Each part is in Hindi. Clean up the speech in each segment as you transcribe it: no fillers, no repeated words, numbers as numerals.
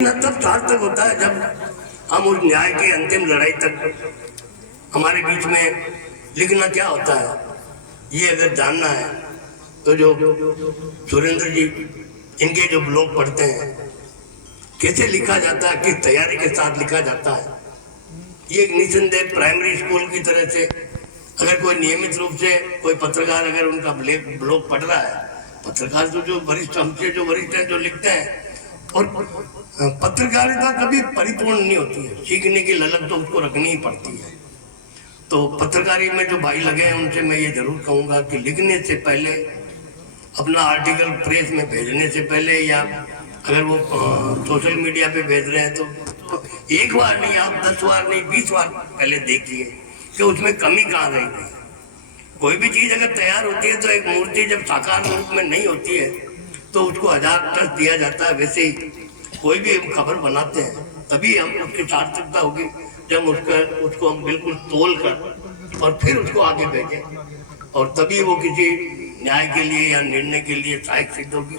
तब सार्थक होता है जब हम उस न्याय की अंतिम लड़ाई तक हमारे बीच में लिखना क्या होता है ये अगर जानना है तो जो सुरेंद्र जी इनके जो ब्लॉग पढ़ते हैं कैसे लिखा जाता है, किस तैयारी के साथ लिखा जाता है, ये एक निसंदेह प्राइमरी स्कूल की तरह से अगर कोई नियमित रूप से कोई पत्रकार अगर उनका ब्लॉग पढ़ रहा है, पत्रकार तो जो वरिष्ठ हमसे जो वरिष्ठ हैं जो लिखते हैं, और पत्रकारिता कभी परिपूर्ण नहीं होती है, सीखने की ललक तो उसको रखनी ही पड़ती है। तो पत्रकारी में जो भाई लगे हैं उनसे मैं ये जरूर कहूँगा कि लिखने से पहले अपना आर्टिकल प्रेस में भेजने से पहले या अगर वो सोशल मीडिया पे भेज रहे हैं तो एक बार नहीं, आप 10 बार नहीं 20 बार पहले देखिए कि उसमें कमी कहाँ रही है। कोई भी चीज़ अगर तैयार होती है तो एक मूर्ति जब साकार रूप में नहीं होती है तो उसको 1000 टच दिया जाता है। वैसे ही कोई भी हम खबर बनाते हैं तभी हम उसकी सार्थकता होगी जब उसको हम बिल्कुल तोल कर और फिर उसको आगे भेजें, और तभी वो किसी न्याय के लिए या निर्णय के लिए सहायक सिद्ध होगी।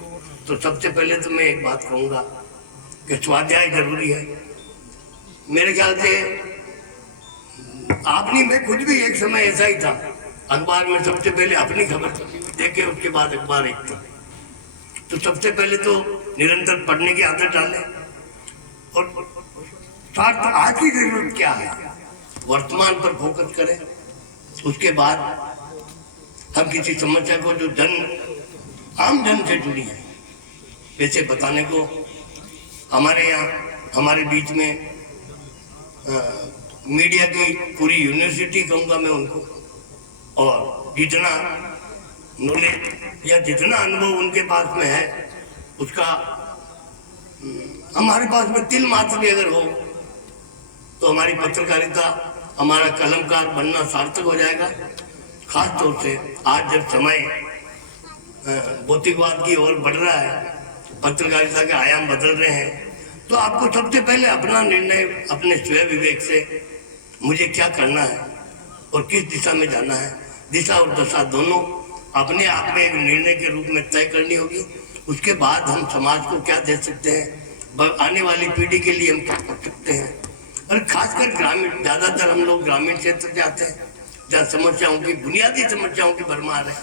तो सबसे पहले तो मैं एक बात कहूँगा कि स्वाध्याय जरूरी है। मेरे ख्याल से आपनी में खुद भी एक समय ऐसा ही था, अखबार में सबसे पहले अपनी खबर देखे उसके बाद अखबार एक था। तो सबसे पहले तो निरंतर पढ़ने की आदत डालें, और साथ आज की जरूरत क्या है वर्तमान पर फोकस करें। उसके बाद हम किसी समस्या को जो आम जन से जुड़ी है वैसे बताने को हमारे यहाँ हमारे बीच में मीडिया की पूरी यूनिवर्सिटी कहूँगा मैं उनको, और जितना नॉलेज या जितना अनुभव उनके पास में है उसका हमारे पास में तिल मात्र भी अगर हो तो हमारी पत्रकारिता, हमारा कलमकार बनना सार्थक हो जाएगा। खास तौर से आज जब समय भौतिकवाद की ओर बढ़ रहा है, पत्रकारिता के आयाम बदल रहे हैं, तो आपको सबसे पहले अपना निर्णय अपने स्वयं विवेक से मुझे क्या करना है और किस दिशा में जाना है, दिशा और दशा दोनों अपने आप में एक निर्णय के रूप में तय करनी होगी। उसके बाद हम समाज को क्या दे सकते हैं, आने वाली पीढ़ी के लिए हम क्या कर सकते हैं। और खासकर ग्रामीण, ज़्यादातर हम लोग ग्रामीण क्षेत्र जाते हैं जहाँ समस्याओं की बुनियादी समस्याओं की भरमार है,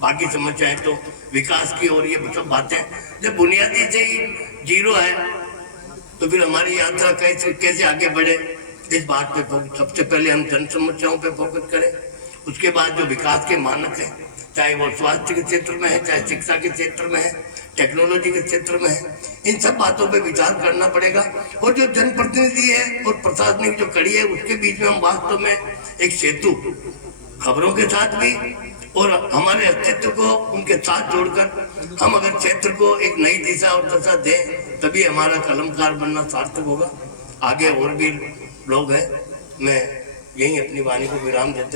बाकी समस्याएं तो विकास की और ये सब बातें जब बुनियादी से ही जीरो है तो फिर हमारी यात्रा कैसे आगे बढ़े। इस बात पे सबसे पहले हम जन समस्याओं पे फोकस करें। उसके बाद जो विकास के मानक हैं, चाहे वो स्वास्थ्य के क्षेत्र में है, चाहे शिक्षा के क्षेत्र में है, टेक्नोलॉजी के क्षेत्र में है, इन सब बातों पे विचार करना पड़ेगा। और जो जनप्रतिनिधि है और प्रशासनिक जो कड़ी है उसके बीच में हम वास्तव में एक सेतु खबरों के साथ भी और हमारे अस्तित्व को उनके साथ जोड़कर हम अगर क्षेत्र को एक नई दिशा और दशा दें तभी हमारा कलमकार बनना सार्थक होगा। आगे और भी लोग हैं, मैं यही अपनी वाणी को विराम देते हूँ।